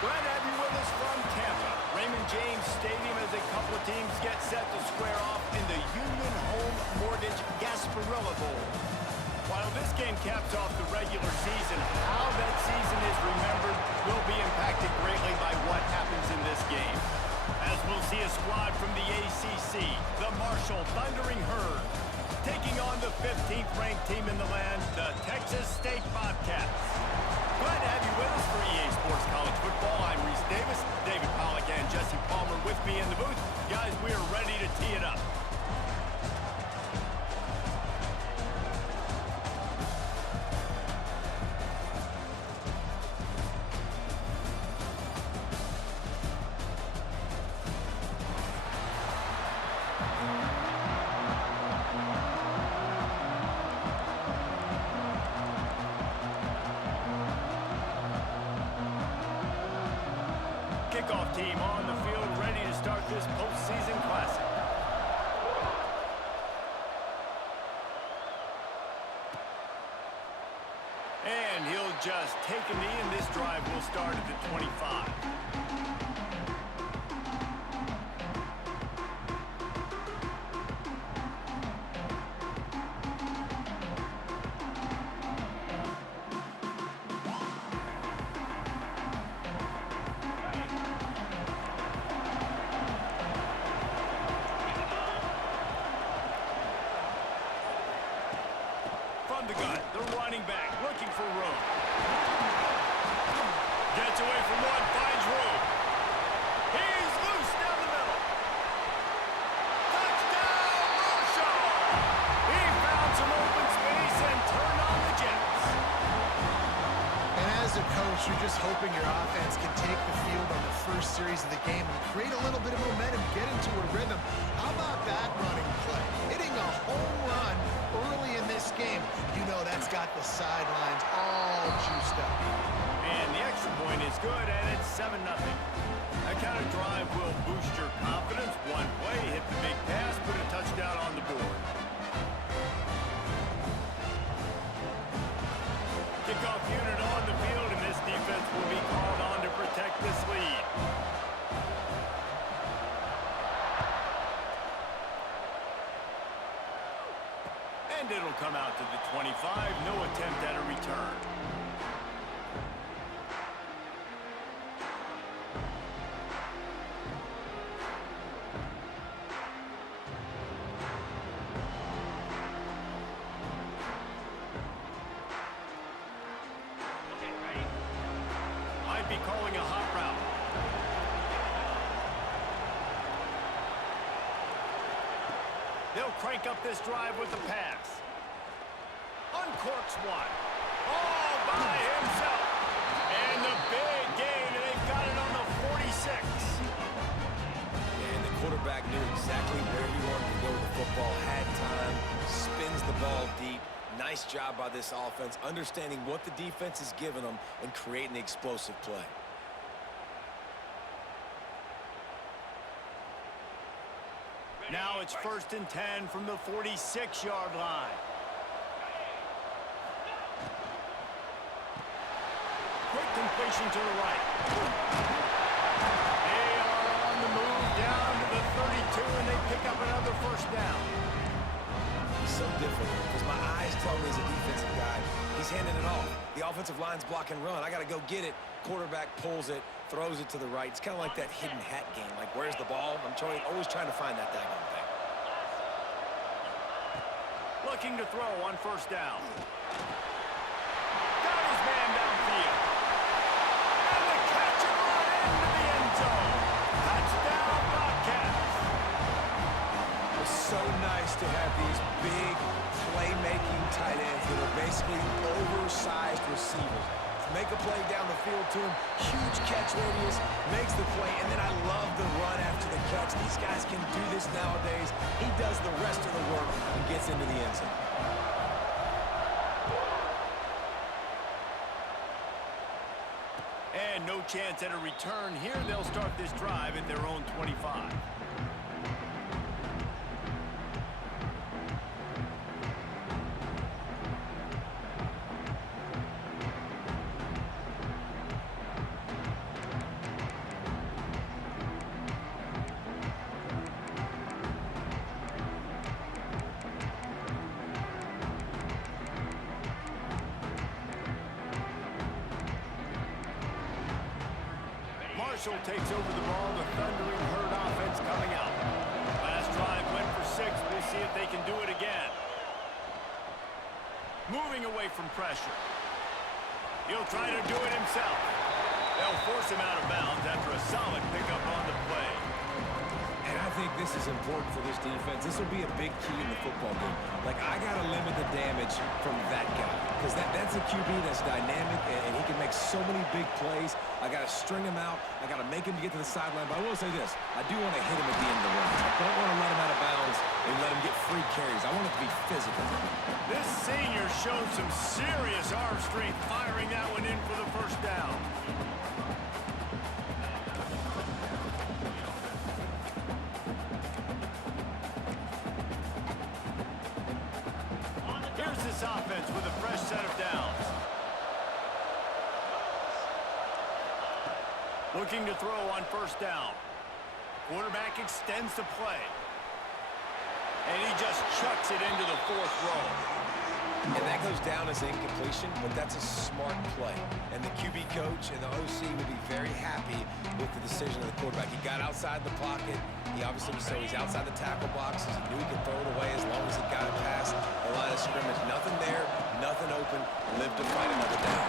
Glad to have you with us from Tampa. Raymond James Stadium as a couple of teams get set to square off in the Union Home Mortgage Gasparilla Bowl. While this game caps off the regular season, how that season is remembered will be impacted greatly by what happens in this game. As we'll see a squad from the ACC, the Marshall Thundering Herd, taking on the 15th ranked team in the land, the Texas State Bobcats. Glad to have you with us for EA Sports College Football. I'm Reese Davis, David Pollack and Jesse Palmer with me in the booth. Guys, we are ready to tee it up. Kickoff team on the field, ready to start this postseason classic. And he'll just take a knee, and this drive will start at the 25. From the gun, the running back looking for room. Gets away from one, finds room. He's loose down the middle. Touchdown, Marshall! He found some open space and turned on the Jets. And as a coach, you're just hoping your offense can take the field on the first series of the game and create a little bit of momentum, get into a rhythm. How about that running play? Hitting a home run early in this game. You know that's got the sidelines all juiced up. And the extra point is good, and it's 7-0. That kind of drive will boost your confidence. One play, hit the big pass, put a touchdown on the board. Kickoff unit on the field, and this defense will be called on to protect this lead. And it'll come out to the 25. No attempt at a return. I'd be calling a hot route. They'll crank up this drive with a pass. Uncorks one. All by himself. And the big gain, and they've got it on the 46. And the quarterback knew exactly where he wanted to go with the football, had time, spins the ball deep. Nice job by this offense, understanding what the defense is giving them and creating the explosive play. Now it's 1st and 10 from the 46-yard line. Quick completion to the right. They are on the move down to the 32, and they pick up another first down. So difficult because my eyes tell me as a defensive guy, he's handing it off. The offensive line's block and run. I got to go get it. Quarterback pulls it, throws it to the right. It's kind of like that hidden hat game. Like, where's the ball? I'm always trying to find that daggone thing. Looking to throw on first down. Got his man downfield. And the catch and run into the end zone. Touchdown, Bobcats. It's so nice to have these big playmaking tight ends that are basically oversized receivers. Make a play down the field to him, huge catch radius, makes the play, and then I love the run after the catch. These guys can do this nowadays. He does the rest of the work and gets into the end zone. And no chance at a return here. They'll start this drive at their own 25. Marshall takes over the ball. The Thundering Herd offense coming out. Last drive went for 6. We'll see if they can do it again. Moving away from pressure. He'll try to do it himself. They'll force him out of bounds after a solid pickup on the play. And I think this is important for this defense. This will be a big key in the football game. Like, I got to limit the damage from that guy. Because that's a QB that's dynamic, and he can make so many big plays. I got to string him out. I got to make him get to the sideline. But I will say this. I do want to hit him at the end of the run. I don't want to let him out of bounds and let him get free carries. I want it to be physical. This senior showed some serious arm strength firing that one in for the first down. Here's this offense with a fresh set of downs. Looking to throw on first down. Quarterback extends the play. And he just chucks it into the 4th row. And that goes down as incompletion, but that's a smart play. And the QB coach and the OC will be very happy with the decision of the quarterback. He got outside the pocket. He obviously was so he's outside the tackle boxes. He knew he could throw it away as long as he got it past the line of scrimmage. Nothing there, nothing open. Live to fight another down.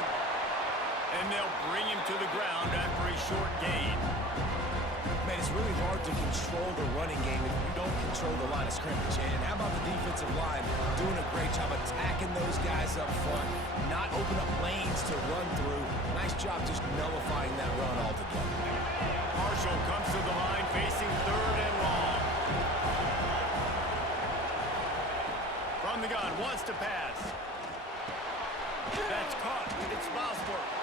And they'll bring him to the ground after a short gain. Man, it's really hard to control the running game if you don't control the line of scrimmage. And how about the defensive line doing a great job attacking those guys up front, not open up lanes to run through. Nice job just nullifying that run altogether. Marshall comes to the line facing 3rd and long. From the gun, wants to pass. That's caught. It's Bosworth.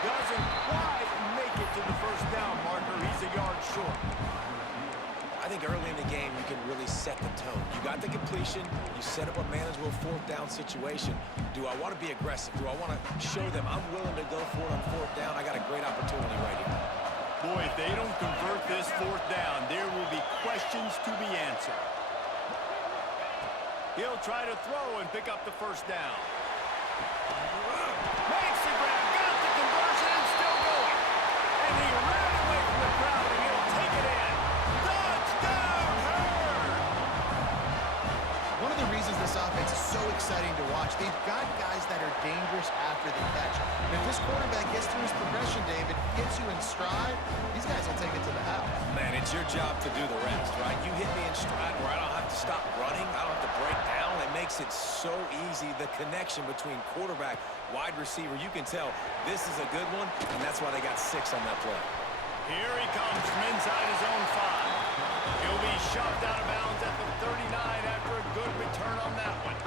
Doesn't quite make it to the first down marker. He's a yard short. I think early in the game, you can really set the tone. You got the completion. You set up a manageable 4th down situation. Do I want to be aggressive? Do I want to show them I'm willing to go for it on 4th down? I got a great opportunity right here. Boy, if they don't convert this 4th down, there will be questions to be answered. He'll try to throw and pick up the first down. Makes the grab, got the conversion, and still going. And he ran away from the crowd, and he'll take it in. Touchdown, Herd! One of the reasons this offense is so exciting to watch, they've got guys that are dangerous after the catch. And if this quarterback gets through his progression, David, gets you in stride, these guys will take it to the house. Man, it's your job to do the rest, right? You hit me in stride where I don't have to stop running. I don't have to break down. It makes it so easy. The connection between quarterback, wide receiver, you can tell this is a good one, and that's why they got 6 on that play. Here he comes from inside his own 5. He'll be shoved out of bounds at the 39 after a good return on that one.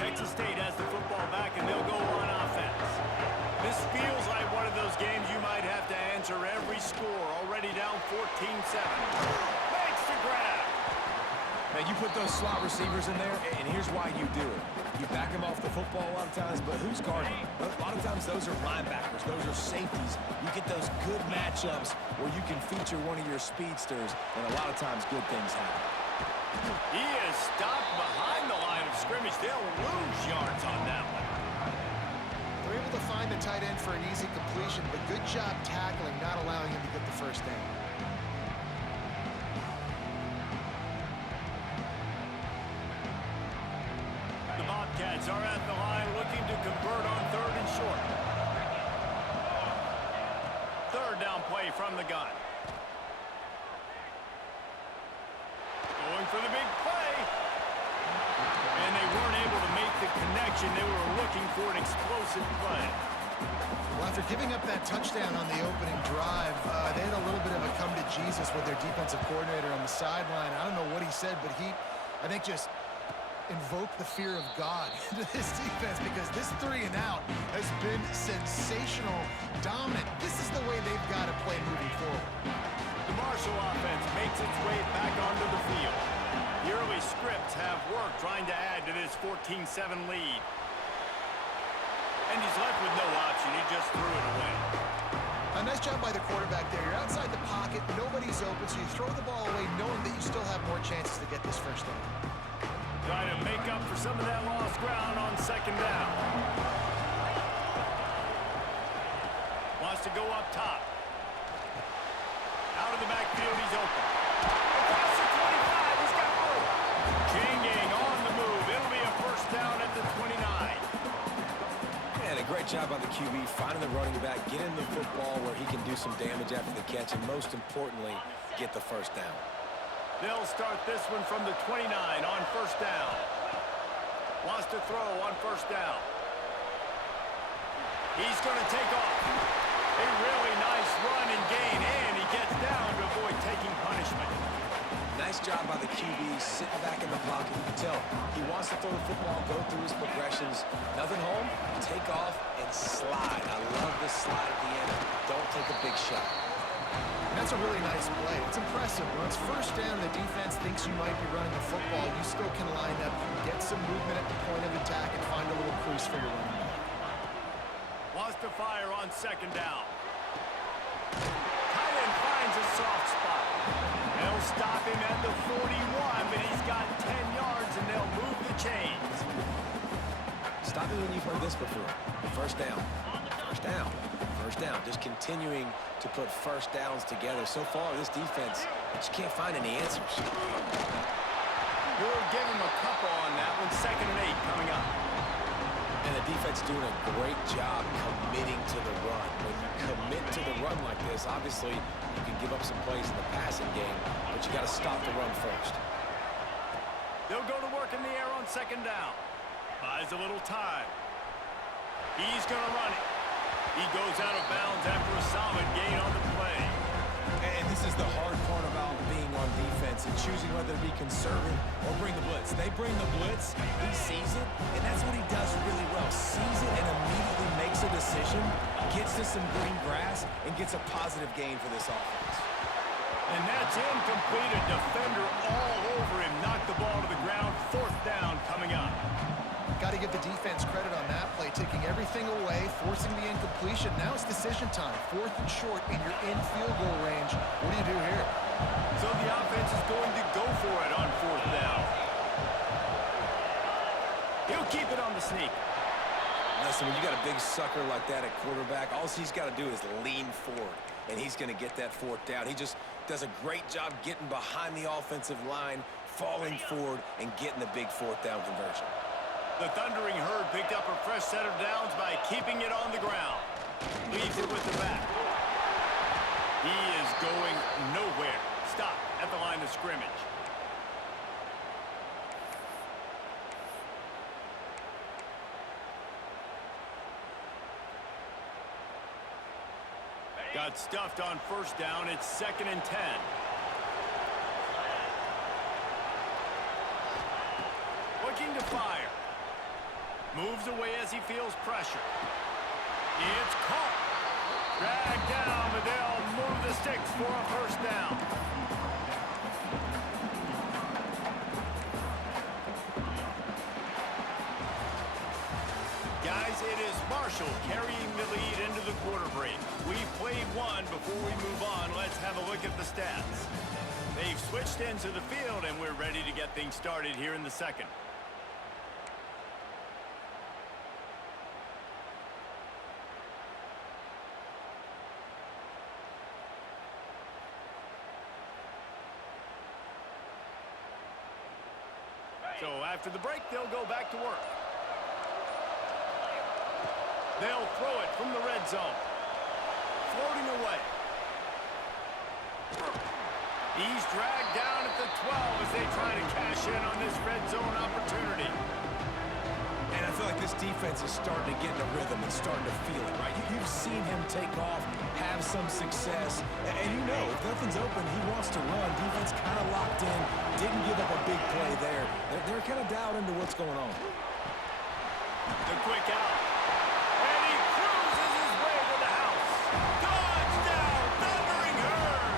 Texas State has the football back, and they'll go on offense. This feels like one of those games you might have to answer every score. Already down 14-7. Makes the grab. Man, you put those slot receivers in there, and here's why you do it. You back them off the football a lot of times, but who's guarding? A lot of times those are linebackers. Those are safeties. You get those good matchups where you can feature one of your speedsters, and a lot of times good things happen. He is stopped behind the line of scrimmage. They'll lose yards on that one. They're able to find the tight end for an easy completion, but good job tackling, not allowing him to get the first down. The Bobcats are at the line looking to convert on 3rd and short. 3rd down play from the gun. Going for the big play. And they weren't able to make the connection. They were looking for an explosive play. Well, after giving up that touchdown on the opening drive, they had a little bit of a come to Jesus with their defensive coordinator on the sideline. I don't know what he said, but he, I think, just invoked the fear of God into this defense, because this 3 and out has been sensational, dominant. This is the way they've got to play moving forward. The Marshall offense makes its way back onto the field. The early scripts have worked trying to add to this 14-7 lead. And he's left with no option. He just threw it away. A nice job by the quarterback there. You're outside the pocket, nobody's open, so you throw the ball away knowing that you still have more chances to get this first down. Trying to make up for some of that lost ground on second down. Wants to go up top. Out of the backfield, he's open. Across the 25, he's got room. Chain gang on the move. It'll be a first down at the 29. And a great job by the QB, finding the running back, getting the football where he can do some damage after the catch, and most importantly, get the first down. They'll start this one from the 29 on first down. Wants to throw on first down. He's going to take off. A really nice run and gain, and he gets down to avoid taking punishment. Nice job by the QB, sitting back in the pocket. You can tell he wants to throw the football, go through his progressions. Nothing home, take off, and slide. I love this slide at the end. Don't take a big shot. That's a really nice play. It's impressive. When it's first down, the defense thinks you might be running the football. You still can line up, get some movement at the point of attack, and find a little crease for your running back. Wants to fire on second down. Tight end finds a soft spot. They'll stop him at the 41, but he's got 10 yards, and they'll move the chains. Stop me when you've heard this before. First down. First down. First down. Just continuing to put first downs together. So far, this defense just can't find any answers. We'll give him a couple on that one. 2nd and 8 coming up. And the defense doing a great job committing to the run. When you commit to the run like this, obviously you can give up some plays in the passing game, but you got to stop the run first. They'll go to work in the air on second down. Buys a little time. He's going to run it. He goes out of bounds after a solid gain on the play. And this is the hard part about being on defense and choosing whether to be conservative or bring the blitz. They bring the blitz, he sees it, and that's what he does really well. Sees it and immediately makes a decision, gets to some green grass, and gets a positive gain for this offense. And that's incomplete. A defender all over him. Knocked the ball to the ground. 4th down coming up. Got to give the defense credit on that play, taking everything away, forcing the incompletion. Now it's decision time. 4th and short, and you're in field goal range. What do you do here? So the offense is going to go for it on 4th down. He'll keep it on the sneak. Listen, when you got a big sucker like that at quarterback, all he's got to do is lean forward, and he's going to get that 4th down. He just does a great job getting behind the offensive line, falling forward, and getting the big 4th down conversion. The Thundering Herd picked up a fresh set of downs by keeping it on the ground. Leaves it with the back. He is going nowhere. Stop at the line of scrimmage. Got stuffed on first down. It's 2nd and 10. Looking to fire. Moves away as he feels pressure. It's caught. Dragged down, but they'll move the sticks for a first down. Guys, it is Marshall carrying the lead into the quarter break. We've played one. Before we move on, let's have a look at the stats. They've switched into the field, and we're ready to get things started here in the second. So after the break, they'll go back to work. They'll throw it from the red zone. Floating away. He's dragged down at the 12 as they try to cash in on this red zone opportunity. And I feel like this defense is starting to get in a rhythm and starting to feel it, right? You've seen him take off, have some success, and you know if nothing's open, he wants to run. Defense kind of locked in, didn't give up a big play there. They're kind of dialed into what's going on. The quick out. And he cruises his way to the house. Touchdown, Thundering Herd!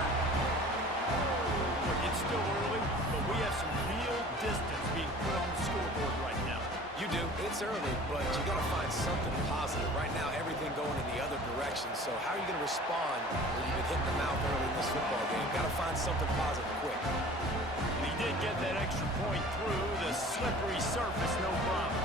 Look, it's still early, but we have some real distance being put on the scoreboard right now. You do. It's early, but you got to find something positive. Right now, everything going in the other direction. So how are you going to respond when you've been hitting the mouth early in this football game? Got to find something positive quick. And he did get that extra point through. The slippery surface, no problem.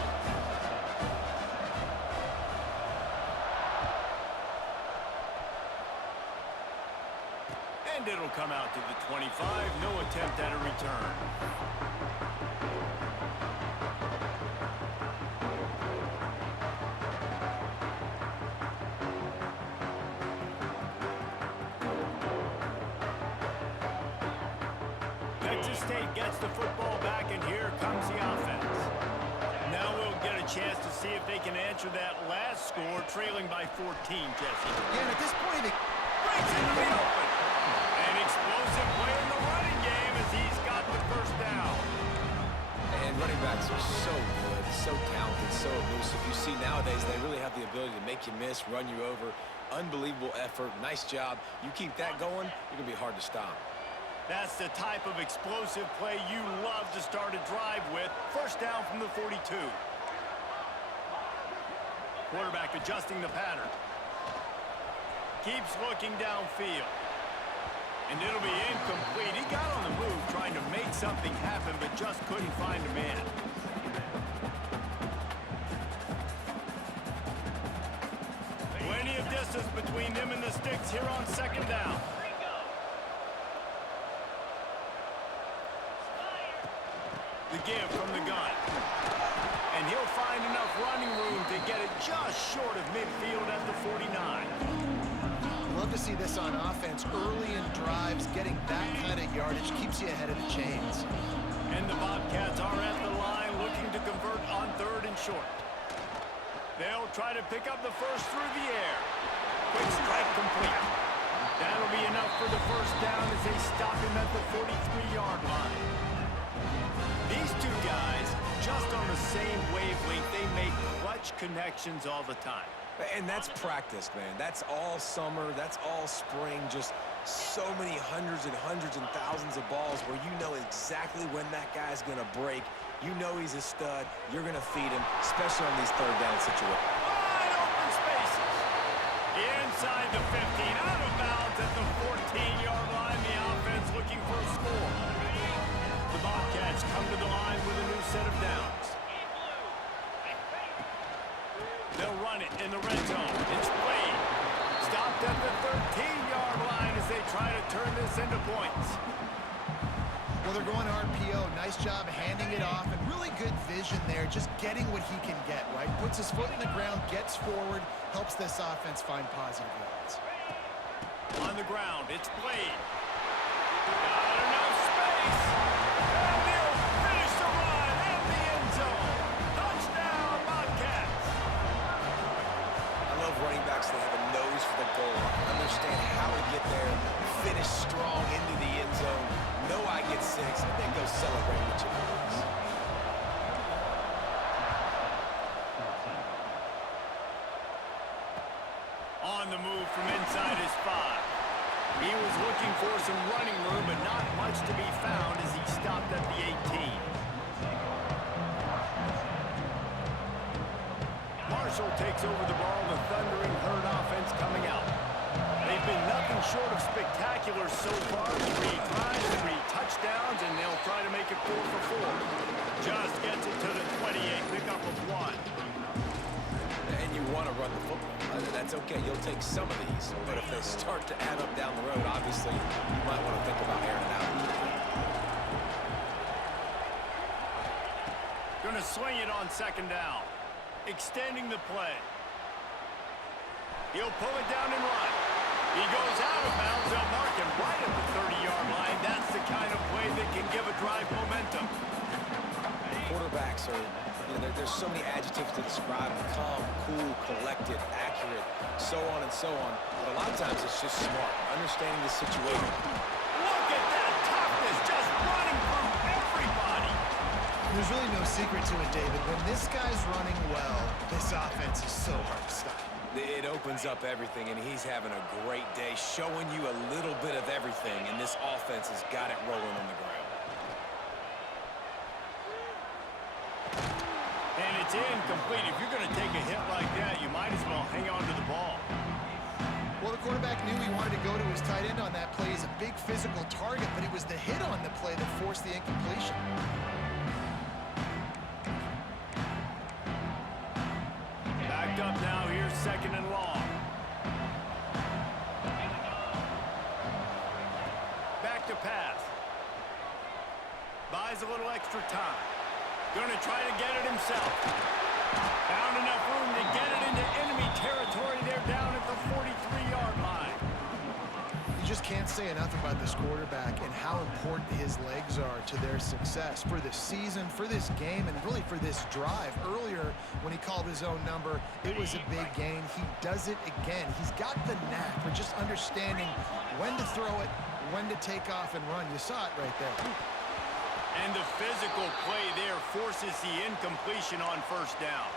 And it'll come out to the 25. No attempt at a return. Texas State gets the football back, and here comes the offense. Now we'll get a chance to see if they can answer that last score, trailing by 14, Jesse. Yeah, and at this point, they breaks into the open. An explosive play in the running game as he's got the first down. And running backs are so good, so talented, so elusive. You see nowadays they really have the ability to make you miss, run you over. Unbelievable effort. Nice job. You keep that going, you're going to be hard to stop. That's the type of explosive play you love to start a drive with. First down from the 42. Quarterback adjusting the pattern. Keeps looking downfield. And it'll be incomplete. He got on the move trying to make something happen, but just couldn't find a man. Plenty of distance between them and the sticks here on second down. The give from the gun. And he'll find enough running room to get it just short of midfield at the 49. love to see this on offense early in drives. Getting that kind of yardage keeps you ahead of the chains. And the Bobcats are at the line looking to convert on third and short. They'll try to pick up the first through the air. Quick strike complete. That'll be enough for the first down as they stop him at the 43-yard line. These two guys, just on the same wavelength, they make clutch connections all the time. And that's practice, man. That's all summer. That's all spring. Just so many hundreds and thousands of balls where you know exactly when that guy's going to break. You know he's a stud. You're going to feed him, especially on these third down situations. Wide open spaces. Inside the 15, out of bounds at the 14-yard line. The offense looking for a score. The Bobcats come to the line with a new set of downs. They'll run it in the red zone. It's played. Stopped at the 13-yard line as they try to turn this into points. Well, they're going RPO. Nice job handing it off, and really good vision there, just getting what he can get, right? Puts his foot in the ground, gets forward, helps this offense find positive yards. On the ground, it's played. Not enough space. And they'll finish the run in the end zone. Touchdown, Bobcats. I love running backs that have a nose for the goal. Understand how to get there, finish strong into the end zone. Know I get 6, and then go celebrate with your boys. On the move from inside his 5. He was looking for some running room, but not much to be found as he stopped at the 18. Marshall takes over the ball, the thundering herd offense coming out. They've been nothing short of spectacular so far. 3 tries, 3 touchdowns, and they'll try to make it 4 for 4. Just gets it to the 28, pickup of 1. And you want to run the football. That's okay. You'll take some of these. But if they start to add up down the road, obviously, you might want to think about airing it out. Going to swing it on second down. Extending the play. He'll pull it down and run. He goes out of bounds. They'll mark him right at the 30-yard line. That's the kind of play that can give a drive momentum. Quarterbacks are, there's so many adjectives to describe them. Calm, cool, collected, accurate, so on and so on. But a lot of times it's just smart, understanding the situation. Look at that toughness, just running through everybody. There's really no secret to it, David. When this guy's running well, this offense is so hard to stop. It opens up everything, and he's having a great day, showing you a little bit of everything, and this offense has got it rolling on the ground. And it's incomplete. If you're going to take a hit like that, you might as well hang on to the ball. Well, the quarterback knew he wanted to go to his tight end on that play. He's a big physical target, but it was the hit on the play that forced the incompletion. second and long. Back to pass. Buys a little extra time. Going to try to get it himself. Found enough room to get it into enemy territory. They're down at the 43-yard line. You just can't say enough about this quarterback and how important his legs are to their success for this season, for this game, and really for this drive. Earlier, when he called his own number, it was a big gain. He does it again. He's got the knack for just understanding when to throw it, when to take off and run. You saw it right there. And the physical play there forces the incompletion on first down.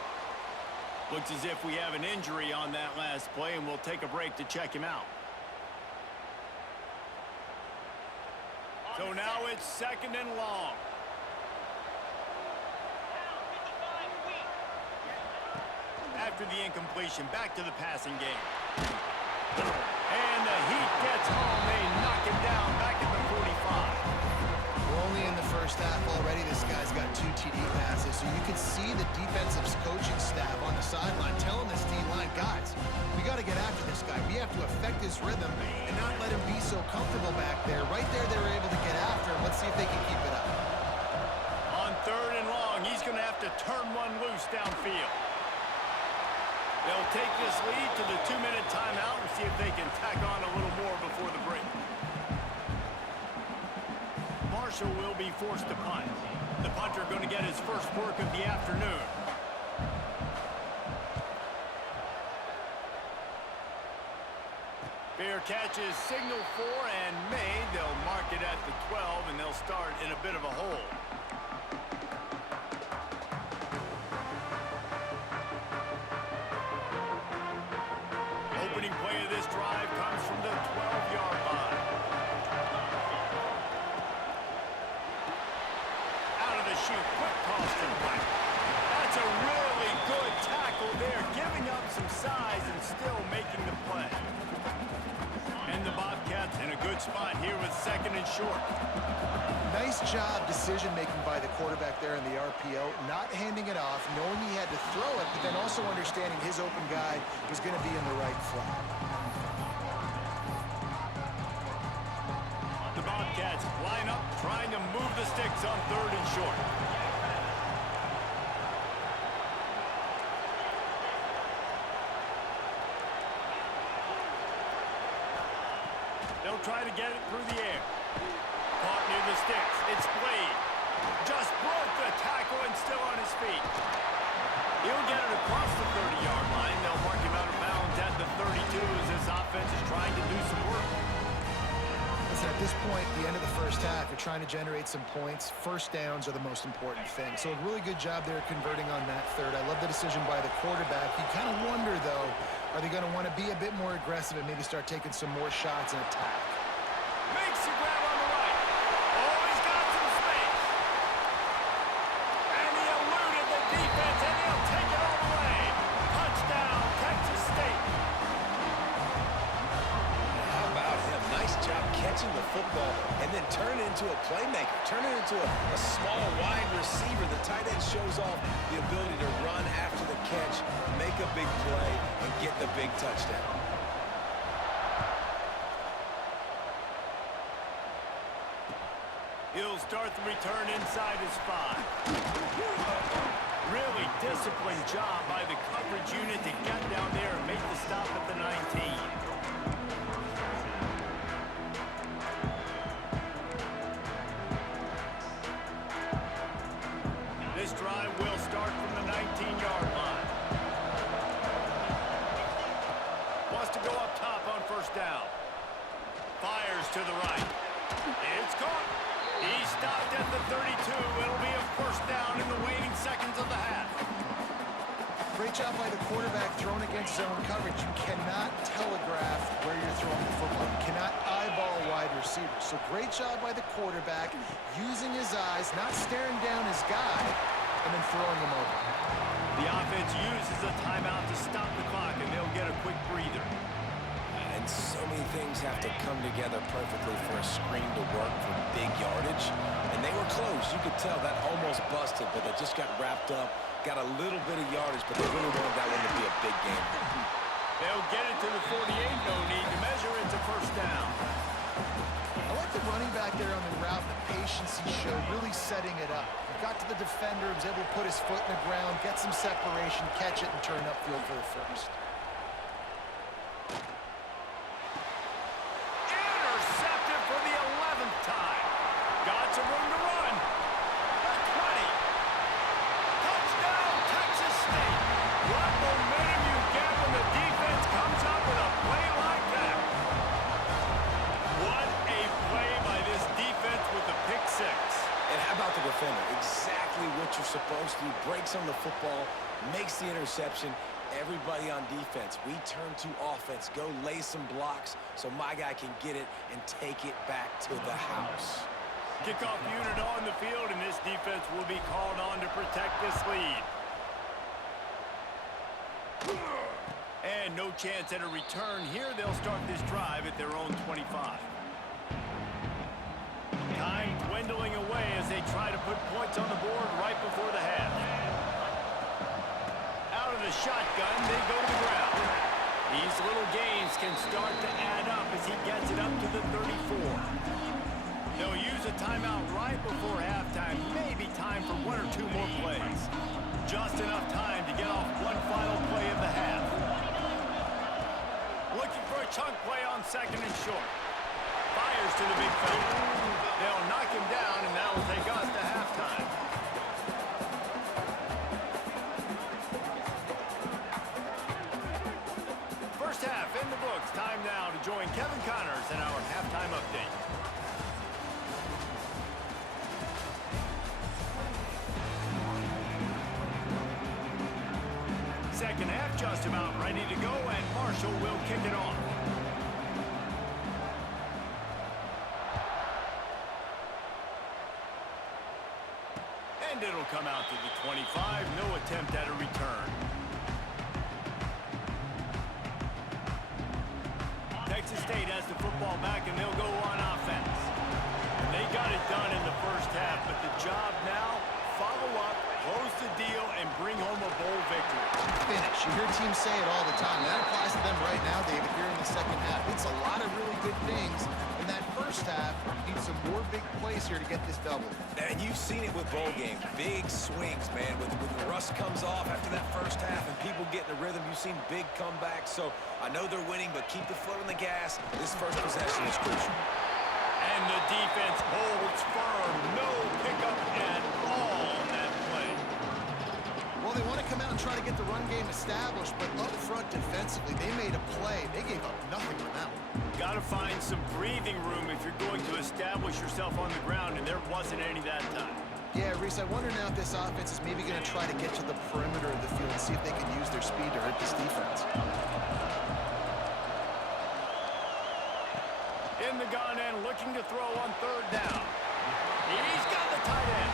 Looks as if we have an injury on that last play, and we'll take a break to check him out. So now it's second and long. After the incompletion, back to the passing game. And the heat gets home. They knock him down back at the 45. We're only in the first half already. This guy's got 2 TD passes, so you can see the defensive coaching staff on the sideline telling this D-line, guys, we got to get after this guy. We have to affect his rhythm and not let him be so comfortable back there. Right there, they were able to get after him. Let's see if they can keep it up. On third and long, he's going to have to turn one loose downfield. They'll take this lead to the 2-minute timeout and see if they can tack on a little more before the break. Marshall will be forced to punt. The punter going to get his first work of the afternoon. Fair catch is signaled for and made. They'll mark it at the 12, and they'll start in a bit of a hole. Opening play of this drive comes from the 12-yard line. Out of the chute, quick toss to the right. That's a really good tackle there, giving up some size and still making the play. And the Bobcats in a good spot here with second and short. Nice job decision-making by the quarterback there in the RPO, not handing it off, knowing he had to throw it, but then also understanding his open guy was going to be in the right flat. The Bobcats line up, trying to move the sticks on third and short. They'll try to get it through the air. Caught near the sticks. It's Blade. Just broke the tackle and still on his feet. He'll get it across the 30-yard line. They'll mark him out of bounds at the 32 as this offense is trying to do some work. Listen, at this point, the end of the first half, you're trying to generate some points. First downs are the most important thing. So a really good job there converting on that third. I love the decision by the quarterback. You kind of wonder, though, are they going to want to be a bit more aggressive and maybe start taking some more shots and attack? Makes the grab on the right. Oh, he's got some space. And he eluded the defense, and he'll take it all the way. Touchdown, Texas State. How about him? Nice job catching the football and then turn it into a playmaker. Turn it into a small wide receiver. The tight end shows off the ability to run after the catch, make a big play, and get the big touchdown. He'll start the return inside his 5. Really disciplined job by the coverage unit to get down there and make the stop at the 19. This drive will start from the 19-yard line. Wants to go up top on first down. Fires to the right. It's caught. He stopped at the 32. It'll be a first down in the waning seconds of the half. Great job by the quarterback throwing against zone coverage. You cannot telegraph where you're throwing the football. You cannot eyeball wide receivers. So great job by the quarterback using his eyes, not staring down his guy, and then throwing him over. The offense uses a timeout to stop the clock, and they'll get a quick breather. And so many things have to come together perfectly for a screen to work for big yardage. And they were close. You could tell that almost busted, but they just got wrapped up, got a little bit of yardage, but they really wanted that one to be a big game. They'll get it to the 48, no need to measure. It's a first down. I like the running back there on the route, the patience he showed, really setting it up. He got to the defender, was able to put his foot in the ground, get some separation, catch it, and turn upfield for the first. Intercepted for the 11th time. Got some room to run. The 20. Touchdown, Texas State. What momentum you get when the defense comes up with a play like that. What a play by this defense with the pick six. And how about the defender? Exactly what you're supposed to do. Breaks on the football, makes the interception. Everybody on defense, we turn to offense. Go lay some blocks so my guy can get it and take it back to the house. Kickoff unit on the field, and this defense will be called on to protect this lead. And no chance at a return here. They'll start this drive at their own 25. Time dwindling away as they try to put points on the board right before the half. Out of the shotgun, they go to the ground. These little gains can start to add up as he gets it up to the 34. They'll use a timeout right before halftime. Maybe time for one or two more plays. Just enough time to get off one final play of the half. Looking for a chunk play on second and short. Fires to the big fella. They'll knock him down, and that will take us to halftime. First half in the books. Time now to join Kevin Connors in our halftime update. Second half just about ready to go, and Marshall will kick it off. And it'll come out to the 25. No attempt at a return. Texas State has the football back, and they'll go on offense. And they got it done in the first half, but the job now, follow up, close the deal, and bring home a bowl victory. Finish. You hear teams say it all the time. That applies to them right now, David, here in the second half. It's a lot of really good things. In that first half, need some more big plays here to get this double. And you've seen it with bowl games. Big swings, man. When the rust comes off after that first half and people get in the rhythm, you've seen big comebacks. So I know they're winning, but keep the foot on the gas. This first possession is crucial. And the defense holds firm. No pickup at all on that play. Well, they want to come out and try to get the run game established, but up front defensively, they made a play. They gave up nothing on that one. Got to find some breathing room if you're going to establish yourself on the ground, and there wasn't any that time. Yeah, Reese, I wonder now if this offense is maybe going to try to get to the perimeter of the field and see if they can use their speed to hurt this defense. In the gun and looking to throw on third down. He's got the tight end.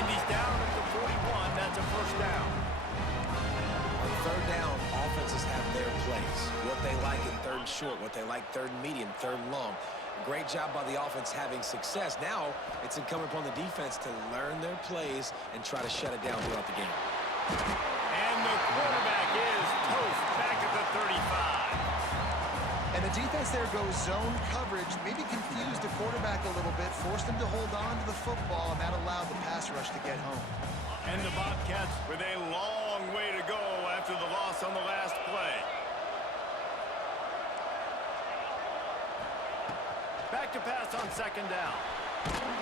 And he's down at the 41. That's a first down. On third down, offenses have their plays. What they like in third and short, what they like third and medium, third and long. Great job by the offense having success. Now it's incumbent upon the defense to learn their plays and try to shut it down throughout the game. And the quarterback is toast back at the 35. And the defense there goes zone coverage, maybe confused the quarterback a little bit, forced him to hold on to the football, and that allowed the pass rush to get home. And the Bobcats with a long way to go after the loss on the last play. Back to pass on second down.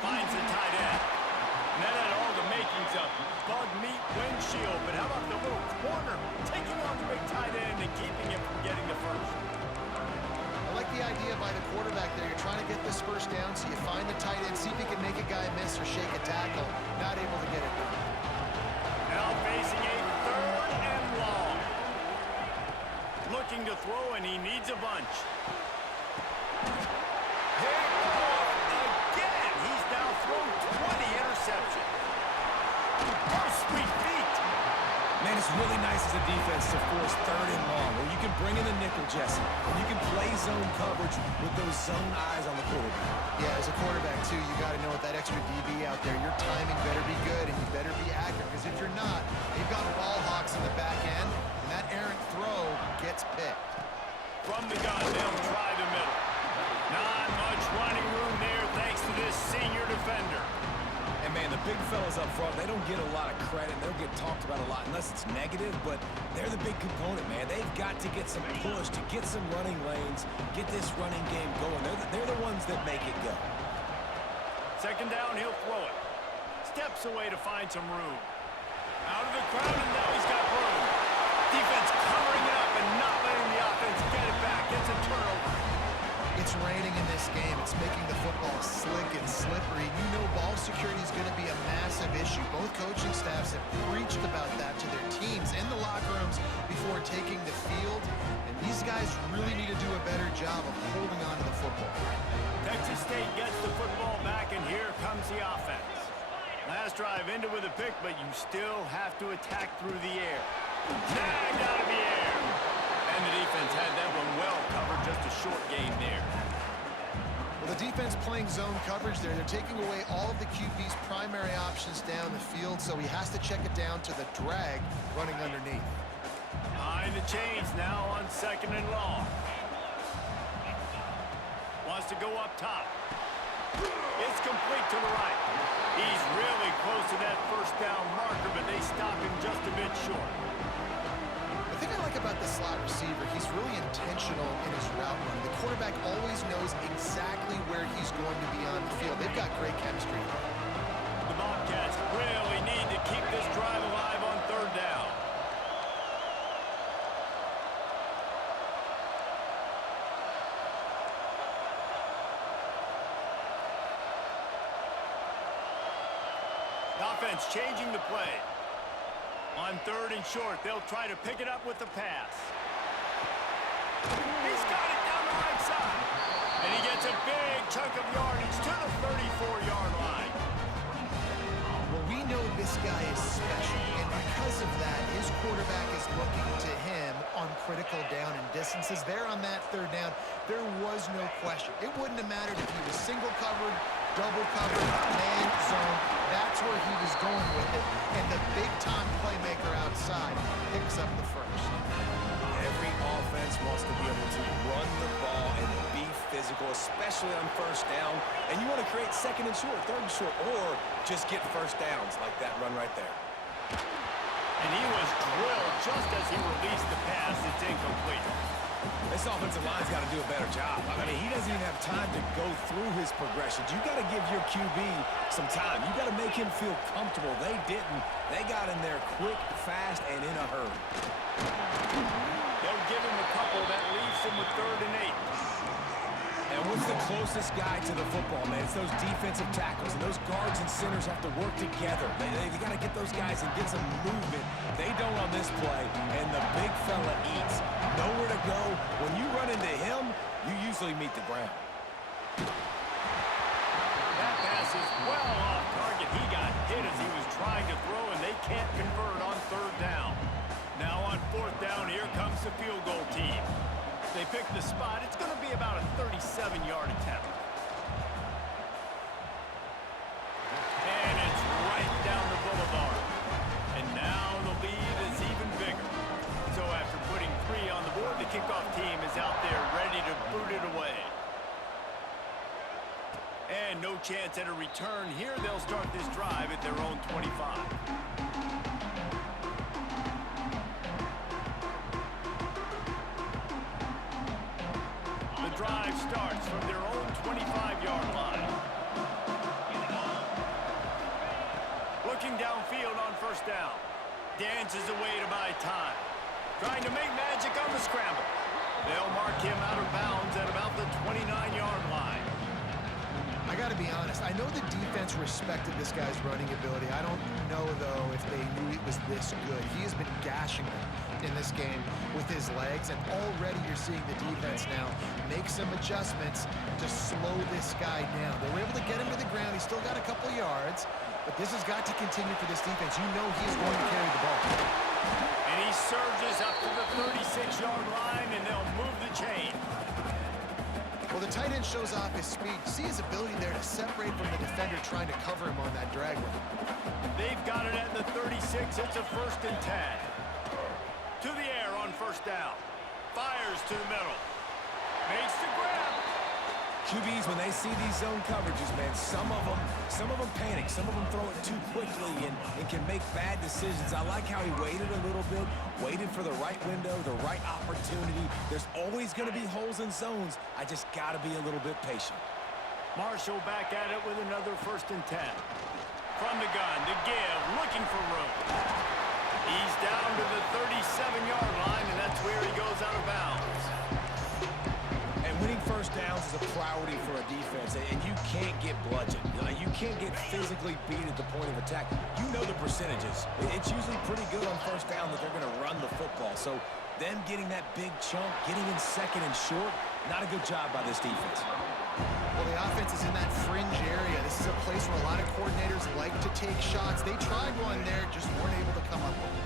Finds the tight end. And that had all the makings of bug meat windshield. But how about the little corner taking on the big tight end and keeping him from getting the first? I like the idea by the quarterback there. You're trying to get this first down, so you find the tight end, see if he can make a guy miss or shake a tackle. Not able to get it done. Now facing a third and long. Looking to throw, and he needs a bunch. Picked off again. He's now thrown 20 interceptions. Oh, sweet feet. Man, it's really nice as a defense to force third and long, where you can bring in the nickel, Jesse, and you can play zone coverage with those zone eyes on the quarterback. Yeah, as a quarterback, too, you got to know with that extra DB out there, your timing better be good and you better be accurate, because if you're not, they've got ball hawks in the back end, and that errant throw gets picked. From the gun, they'll try the middle. Not much running room there thanks to this senior defender. And, man, the big fellas up front, they don't get a lot of credit. They don't get talked about a lot unless it's negative, but they're the big component, man. They've got to get some push, to get some running lanes, get this running game going. They're the ones that make it go. Second down, he'll throw it. Steps away to find some room. Out of the crowd, and now he's got room. Defense covering it up and not letting the offense get it back. It's a turnover. It's raining in this game. It's making the football slick and slippery. You know ball security is going to be a massive issue. Both coaching staffs have preached about that to their teams in the locker rooms before taking the field. And these guys really need to do a better job of holding on to the football. Texas State gets the football back, and here comes the offense. Last drive ended with a pick, but you still have to attack through the air. Snagged out of the air. And the defense had that one well covered, just a short gain there. Well, the defense playing zone coverage there. They're taking away all of the QB's primary options down the field, so he has to check it down to the drag running underneath. Behind the chains now on second and long. Wants to go up top. It's complete to the right. He's really close to that first down marker, but they stop him just a bit short. The thing I like about the slot receiver, he's really intentional in his route run. The quarterback always knows exactly where he's going to be on the field. They've got great chemistry. The Bobcats really need to keep this drive alive on third down. The offense changing the play. On third and short, they'll try to pick it up with the pass. He's got it down the right side. And he gets a big chunk of yardage to the 34-yard line. Well, we know this guy is special, and because of that, his quarterback is looking to him on critical down and distances. There on that third down, there was no question. It wouldn't have mattered if he was single covered, double covered, man zone. That's where he was going with it. And the big-time playmaker outside picks up the first. Every offense wants to be able to run the ball and be physical, especially on first down. And you want to create second and short, third and short, or just get first downs like that run right there. And he was drilled just as he released the pass. It's incomplete. This offensive line's got to do a better job. I mean, he doesn't even have time to go through his progressions. You got to give your QB some time. You got to make him feel comfortable. They didn't. They got in there quick, fast, and in a hurry. They'll give him a couple. That leaves him with 3rd and 8. And what's the closest guy to the football, man? It's those defensive tackles, and those guards and centers have to work together. They got to get those guys and get some movement. They don't on this play, and the big fella eats. Nowhere to go. When you run into him, you usually meet the ground. That pass is well off target. He got hit as he was trying to throw, and they can't convert on 3rd down. Now on 4th down, here comes the field goal team. They pick the spot. It's going to be about a 37-yard attempt. And it's right down the boulevard. And now the lead is even bigger. So after putting 3 on the board, the kickoff team is out there ready to boot it away. And no chance at a return here. They'll start this drive at their own 25. Drive starts from their own 25-yard line. Looking downfield on 1st down. Dances away to buy time. Trying to make magic on the scramble. They'll mark him out of bounds at about the 29-yard line. I got to be honest. I know the defense respected this guy's running ability. I don't know, though, if they knew he was this good. He has been gashing them in this game with his legs, and already you're seeing the defense now make some adjustments to slow this guy down. They were able to get him to the ground. He's still got a couple yards, but this has got to continue for this defense. You know he's going to carry the ball. And he surges up to the 36-yard line, and they'll move the chain. Well, the tight end shows off his speed. You see his ability there to separate from the defender trying to cover him on that drag run. They've got it at the 36. It's a 1st and 10. To the air on first down. Fires to the middle. Makes the grab. QBs, when they see these zone coverages, man, some of them panic. Some of them throw it too quickly and can make bad decisions. I like how he waited a little bit, waited for the right window, the right opportunity. There's always going to be holes in zones. I just got to be a little bit patient. Marshall back at it with another 1st and 10. From the gun to give, looking for room. He's down to the 37-yard line, and that's where he goes out of bounds. And winning first downs is a priority for a defense, and you can't get bludgeoned. You can't get physically beat at the point of attack. You know the percentages. It's usually pretty good on first down that they're going to run the football. So them getting that big chunk, getting in second and short, not a good job by this defense. Well, the offense is in that fringe area. This is a place where a lot of coordinators like to take shots. They tried one there, just weren't able to come up with it.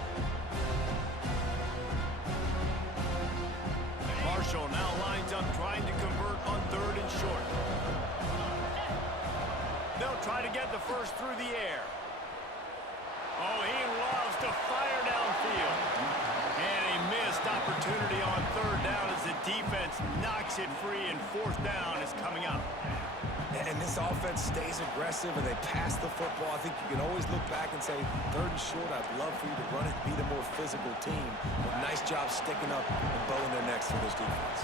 Marshall now lines up trying to convert on 3rd and short. They'll try to get the first through the air. Oh, he loves to fire downfield. And a missed opportunity on 3rd down as the defense knocks it free, and 4th down is coming up. And this offense stays aggressive and they pass the football. I think you can always look back and say, 3rd and short, I'd love for you to run it, be the more physical team. But nice job sticking up and bowing their necks for this defense.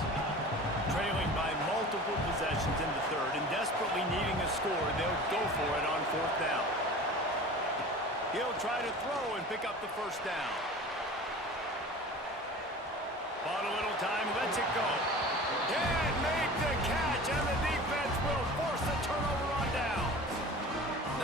Trailing by multiple possessions in the 3rd and desperately needing a score, they'll go for it on 4th down. He'll try to throw and pick up the 1st down. Bought a little time, lets it go. Can't make the catch, and the defense will force a turnover on downs.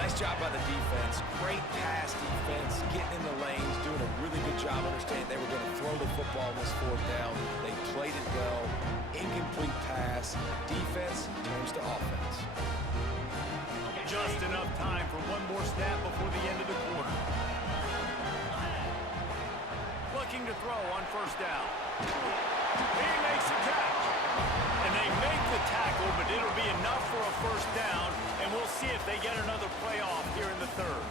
Nice job by the defense. Great pass defense, getting in the lanes, doing a really good job understanding they were going to throw the football on this 4th down. They played it well. Incomplete pass. Defense turns to offense. Just enough time for one more snap before the end of the quarter. Looking to throw on 1st down. He makes the catch. And they make the tackle, but it'll be enough for a 1st down, and we'll see if they get another playoff here in the 3rd.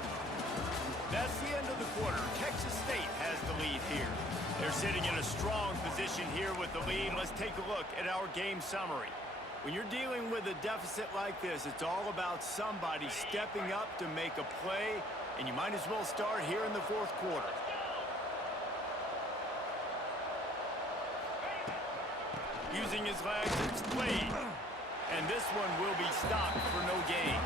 That's the end of the quarter. Texas State has the lead here. They're sitting in a strong position here with the lead. Let's take a look at our game summary. When you're dealing with a deficit like this, it's all about somebody stepping up to make a play, and you might as well start here in the 4th quarter. Using his legs, it's played. And this one will be stopped for no gain.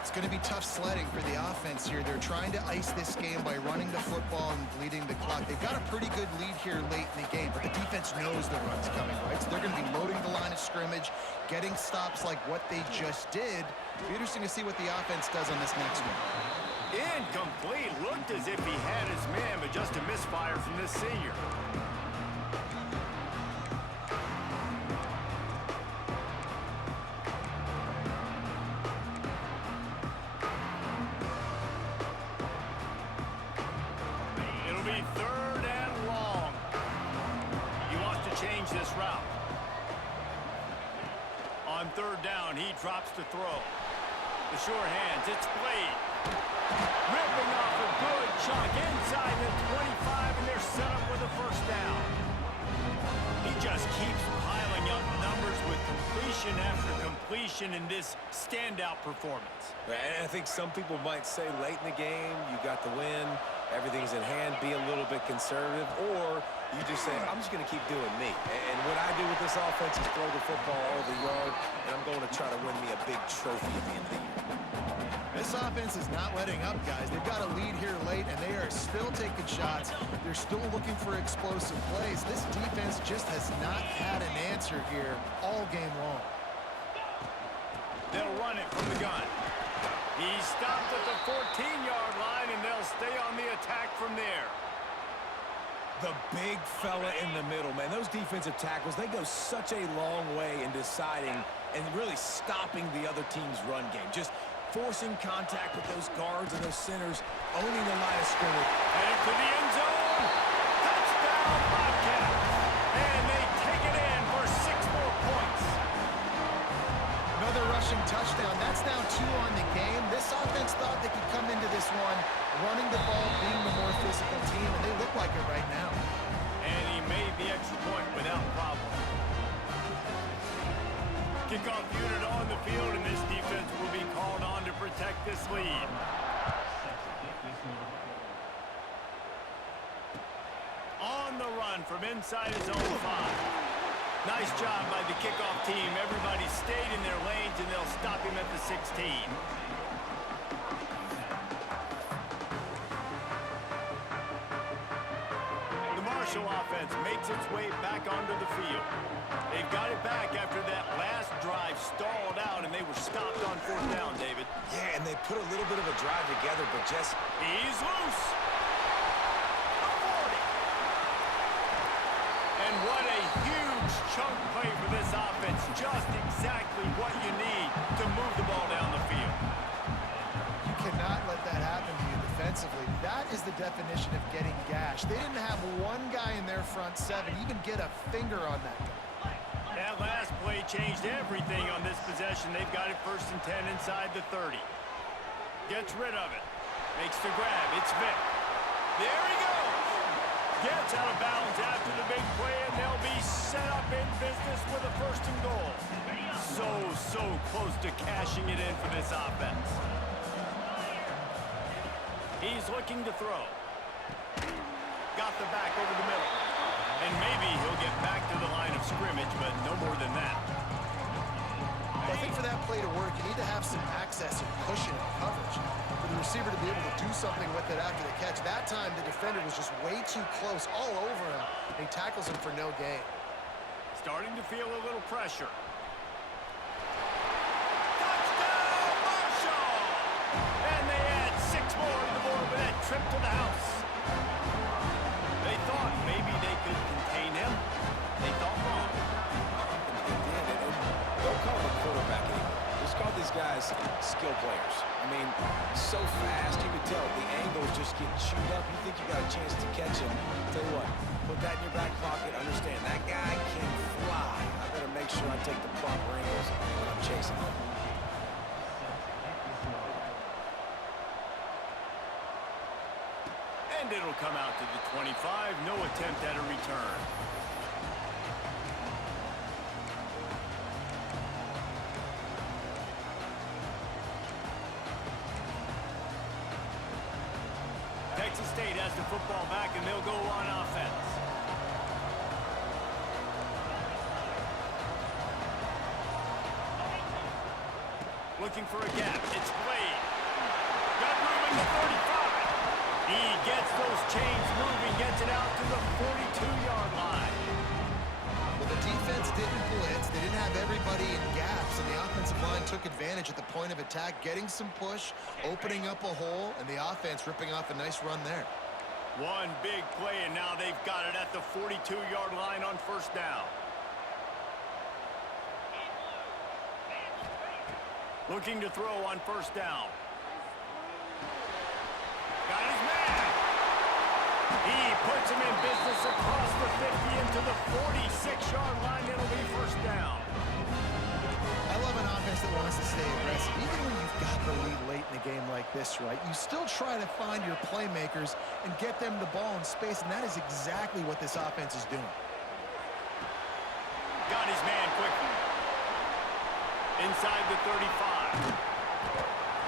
It's going to be tough sledding for the offense here. They're trying to ice this game by running the football and bleeding the clock. They've got a pretty good lead here late in the game, but the defense knows the run's coming, right? So they're going to be loading the line of scrimmage, getting stops like what they just did. It'll be interesting to see what the offense does on this next one. Incomplete. Looked as if he had his man, but just a misfire from this senior. It'll be 3rd and long. He wants to change this route. On 3rd down, he drops to throw. The short hands, it's played. Ripping off a good chunk inside the 25, and they're set up with a 1st down. He just keeps piling up numbers with completion after completion in this standout performance. And I think some people might say late in the game, you got the win, everything's in hand, be a little bit conservative, or you just say, I'm just going to keep doing me. And what I do with this offense is throw the football all over the yard, and I'm going to try to win me a big trophy at the end of the year. This offense is not letting up, guys. They've got a lead here late, and they are still taking shots. They're still looking for explosive plays. This defense just has not had an answer here all game long. They'll run it from the gun. He's stopped at the 14-yard line, and they'll stay on the attack from there. The big fella in the middle, man. Those defensive tackles, they go such a long way in deciding and really stopping the other team's run game. Just forcing contact with those guards and those centers, owning the line of scrimmage. Headed to the end zone. Touchdown, Bobcats. And they take it in for 6 more points. Another rushing touchdown. That's now 2 on the game. This offense thought they could come into this one running the ball, being the more physical team. team, and they look like it right now. And he made the extra point without problem. Kickoff unit on the field, and this defense will be called on to protect this lead. On the run from inside his own 5. Nice job by the kickoff team. Everybody stayed in their lanes, and they'll stop him at the 16. The Marshall offense makes its way back onto the field. They've got it back after that last drive stalled out, and they were stopped on 4th down, David. Yeah, and they put a little bit of a drive together, but just... He's loose. And what a huge chunk play for this offense. Just exactly what you need to move the ball down the field. You cannot let that happen to you defensively. That is the definition of getting gashed. They didn't have one guy in their front 7 even get a finger on that guy. That last play changed everything on this possession. They've got it 1st and 10 inside the 30. Gets rid of it. Makes the grab. It's Vick. There he goes. Gets out of bounds after the big play, and they'll be set up in business with a 1st and goal. So close to cashing it in for this offense. He's looking to throw. Got the back over the middle. And maybe he'll get back to the line of scrimmage, but no more than that. Well, I think for that play to work, you need to have some access and cushion and coverage. For the receiver to be able to do something with it after the catch. That time, the defender was just way too close, all over him, and he tackles him for no gain. Starting to feel a little pressure. Touchdown, Marshall! And they add 6 more to the board with that trip to the house. They thought maybe they could contain him. They thought wrong. They did. Don't call them a quarterback anymore. Just call these guys skill players. I mean, so fast, you can tell the angles just get chewed up. You think you got a chance to catch him. Tell you what, put that in your back pocket. Understand, that guy can fly. I better make sure I take the proper angles when I'm chasing him. And it'll come out to the 25. No attempt at a return. Texas State has the football back, and they'll go on offense. Looking for a gap. It's Blade. Got room in the 35. He gets those chains moving, gets it out to the 42-yard line. Well, the defense didn't blitz. They didn't have everybody in gaps, and the offensive line took advantage at the point of attack, getting some push, opening up a hole, and the offense ripping off a nice run there. One big play, and now they've got it at the 42-yard line on 1st down. Looking to throw on 1st down. Got his man. He puts him in business across the 50 into the 46-yard line. It'll be 1st down. I love an offense that wants to stay aggressive. Even when you've got the lead late in a game like this, right, you still try to find your playmakers and get them the ball in space, and that is exactly what this offense is doing. Got his man quickly. Inside the 35.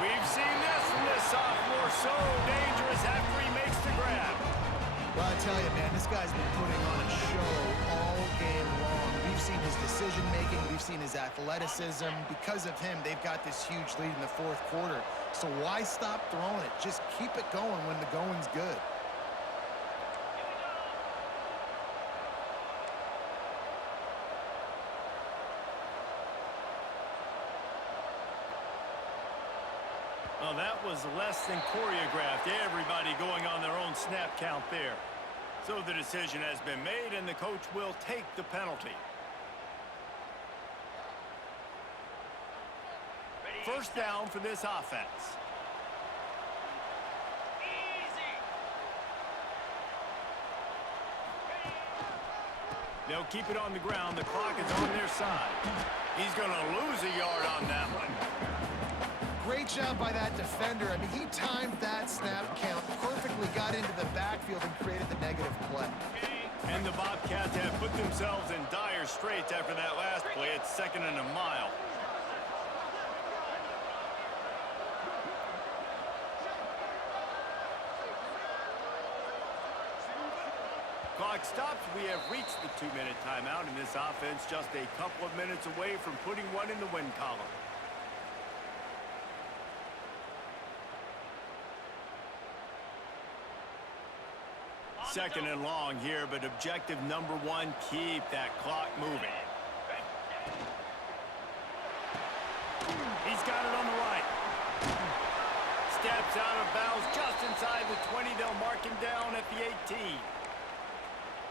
We've seen this from this sophomore, so dangerous after he makes the grab. Well, I tell you, man, this guy's been putting on a show all game long. We've seen his decision-making. We've seen his athleticism. Because of him, they've got this huge lead in the 4th quarter. So why stop throwing it? Just keep it going when the going's good. Well, that was less than choreographed. Everybody going on their own snap count there. So the decision has been made, and the coach will take the penalty. 1st down for this offense. They'll keep it on the ground. The clock is on their side. He's going to lose a yard on that one. great job by that defender. I mean, he timed that snap count perfectly, got into the backfield and created the negative play. And the Bobcats have put themselves in dire straits after that last play. It's 2nd and a mile. Clock stops. We have reached the 2-minute timeout, and this offense just a couple of minutes away from putting one in the win column. Second and long here, but objective number one, keep that clock moving. He's got it on the right. Steps out of bounds just inside the 20. They'll mark him down at the 18.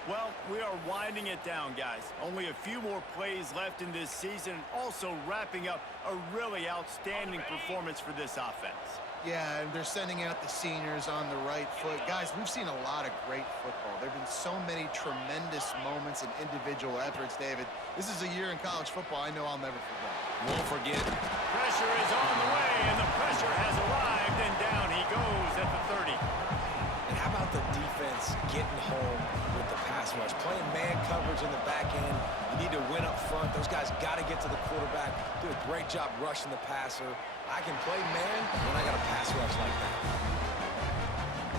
Well, we are winding it down, guys. Only a few more plays left in this season, also wrapping up a really outstanding performance for this offense. Yeah, and they're sending out the seniors on the right foot. Guys, we've seen a lot of great football. There have been so many tremendous moments and individual efforts, David. This is a year in college football I know I'll never forget. Won't forget. Pressure is on the way, and the pressure has arrived, and down he goes at the 30. And how about the defense getting home with the pass rush? Playing man coverage in the back end. You need to win up front. Those guys got to get to the quarterback. Do a great job rushing the passer. I can play man when I got a pass rush like that.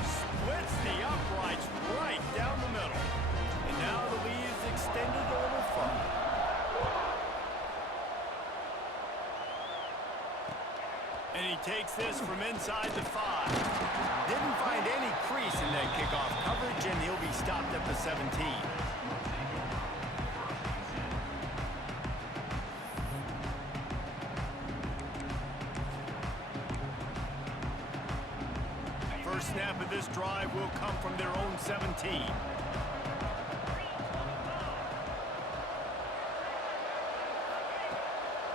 Splits the uprights right down the middle. And now the lead is extended a little further. And he takes this from inside the 5. Didn't find any crease in that kickoff coverage, and he'll be stopped at the 17. First snap of this drive will come from their own 17.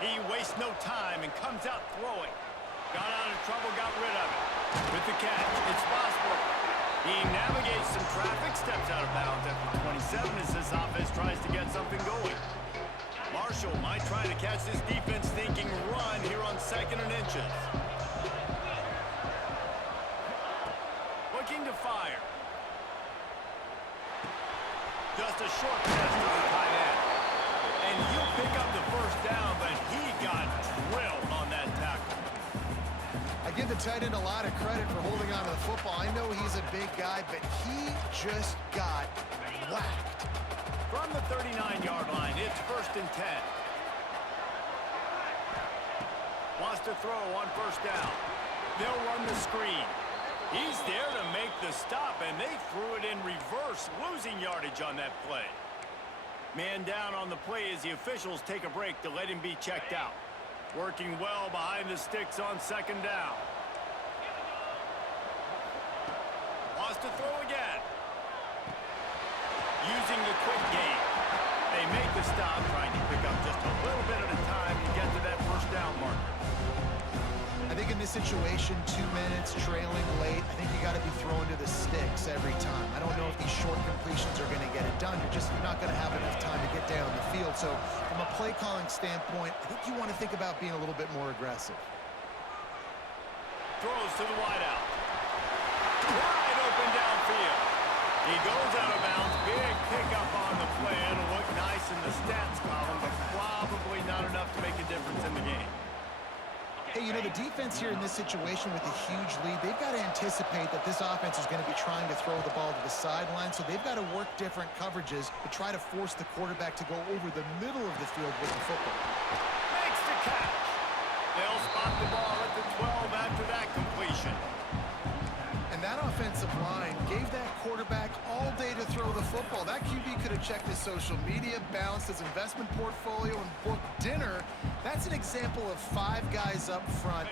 He wastes no time and comes out throwing. Got out of trouble, got rid of it. With the catch, it's possible. He navigates some traffic, steps out of bounds at the 27 as this offense tries to get something going. Marshall might try to catch this defense thinking run here on 2nd and inches. Looking to fire. Just a short pass to the tight end. And he'll pick up the first down, but he got drilled on that tackle. I give the tight end a lot of credit for holding on to the football. I know he's a big guy, but he just got whacked. From the 39-yard line, it's 1st and 10. Wants to throw on first down. They'll run the screen. He's there to make the stop, and they threw it in reverse, losing yardage on that play. Man down on the play as the officials take a break to let him be checked out. Working well behind the sticks on 2nd down. Wants to throw again. Using the quick game. They make the stop, trying to pick up just a little bit at a time to get to that first down marker. I think in this situation, 2 minutes, trailing late, I think you got to be throwing to the sticks every time. I don't know if these short completions are going to get it done. You're not going to have enough time to get down the field. So from a play calling standpoint, I think you want to think about being a little bit more aggressive. Throws to the wideout. Wide open downfield. He goes out of bounds. Big pickup on the play. It'll look nice in the stats column, but probably not enough to make a difference in the game. Hey, you know, the defense here in this situation with a huge lead, they've got to anticipate that this offense is going to be trying to throw the ball to the sideline, so they've got to work different coverages to try to force the quarterback to go over the middle of the field with the football. Makes the catch. They'll spot the ball at the 12 after that completion. And that offensive line gave that quarterback all day to throw the football. That QB could have checked his social media, balanced his investment portfolio, and booked dinner. That's an example of 5 guys up front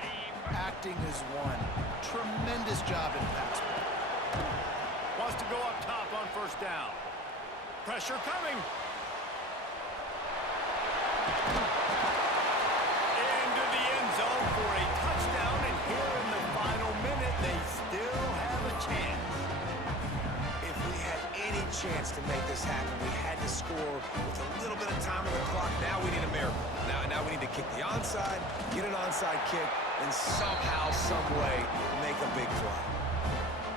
acting as one. Tremendous job in pass play. Wants to go up top on first down. Pressure coming. Into the end zone for a touchdown, and here in the final minute, they still have a chance. If we had any chance to make this happen, we had to score with a little bit of time on the clock. Now we need a miracle. Now we need to kick the onside, get an onside kick, and somehow, some way, make a big play.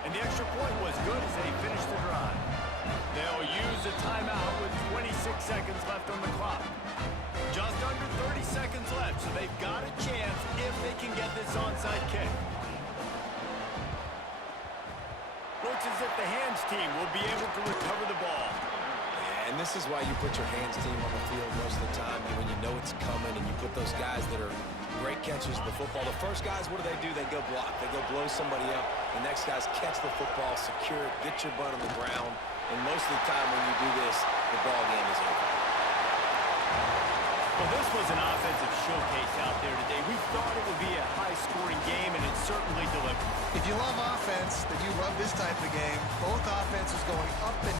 And the extra point was good as they finished the drive. They'll use a timeout with 26 seconds left on the clock. Just under 30 seconds left, so they've got a chance if they can get this onside kick. Looks as if the hands team will be able to recover the ball. And this is why you put your hands team on the field most of the time, when you know it's coming, and you put those guys that are great catchers of the football. The first guys, what do? They go block. They go blow somebody up. The next guys catch the football, secure it, get your butt on the ground. And most of the time when you do this, the ball game is over. Well, this was an offensive showcase out there today. We thought it would be a high-scoring game, and it certainly delivered. If you love offense, then you love this type of game. Both offenses going up and